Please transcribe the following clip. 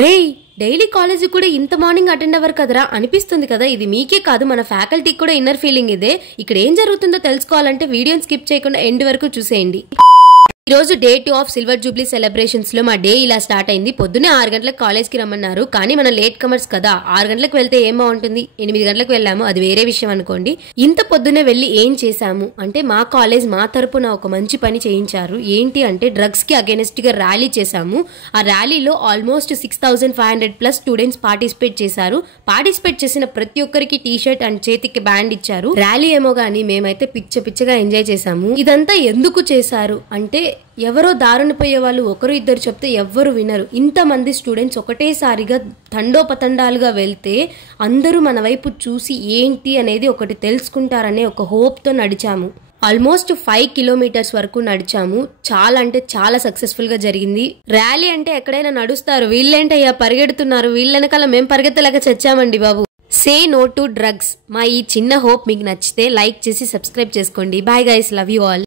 రేయ్ daily college కూడా ఇంత మార్నింగ్ అటెండ్ అవ్వరు కదరా అనిపిస్తుంది కదా. ఇది మీకే కాదు మన ఫ్యాకల్టీకి కూడా ఇన్నర్ ఫీలింగ్ ఇదే. ఇక్కడ ఏం జరుగుతుందో తెలుసుకోవాలంటే వీడియోని స్కిప్ చేయకుండా ఎండ్ వరకు చూసేయండి. ఈ రోజు day 2 of silver Jubilee celebrations లో మా డే ఇలా స్టార్ట్ అయింది. పొద్దున్నే 6 గంటలకు కాలేజ్ కి రమ్మన్నారు. కానీ మనం లేట్ కమర్స్ కదా, 6 గంటలకు వెళ్తే ఏం బాగుంటుంది. 8 గంటలకు వెళ్ళాము, అది వేరే విషయం అనుకోండి. ఇంత పొద్దున్నే వెళ్ళి ఏం చేశాము అంటే మా కాలేజ్ మా తరపున ఒక మంచి పని చేయించారు. ఏంటి అంటే డ్రగ్స్ కి అగైనెస్ట్ గా ర్యాలీ చేశాము. ఆ ర్యాలీలో ఆల్మోస్ట్ 6500+ స్టూడెంట్స్ పార్టిసిపేట్ చేశారు. పార్టిసిపేట్ చేసిన ప్రతి ఒక్కరికి టీ షర్ట్ అండ్ చేతికి బ్యాండ్ ఇచ్చారు. ర్యాలీ ఏమో గానీ మేమైతే పిచ్చగా ఎంజాయ్ చేశాము. ఇదంతా ఎందుకు చేశారు అంటే ఎవరో దారుణ పోయే వాళ్ళు ఒకరు ఇద్దరు చెప్తే ఎవ్వరు వినరు. ఇంతమంది స్టూడెంట్స్ ఒకటేసారిగా తండోపతండాలుగా వెళ్తే అందరూ మన వైపు చూసి ఏంటి అనేది ఒకటి తెలుసుకుంటారనే ఒక హోప్తో నడిచాము. ఆల్మోస్ట్ 5 కిలోమీటర్స్ వరకు నడిచాము. చాలా అంటే చాలా సక్సెస్ఫుల్ గా జరిగింది. ర్యాలీ అంటే ఎక్కడైనా నడుస్తారు, వీళ్ళేంటయ్యా పరిగెడుతున్నారు, వీళ్ళ వెనకాల మేం పరిగెత్తలేక చచ్చామండి బాబు. Say no to drugs. మా ఈ చిన్న హోప్ మీకు నచ్చితే లైక్ చేసి సబ్స్క్రైబ్ చేసుకోండి. Bye guys, love you all.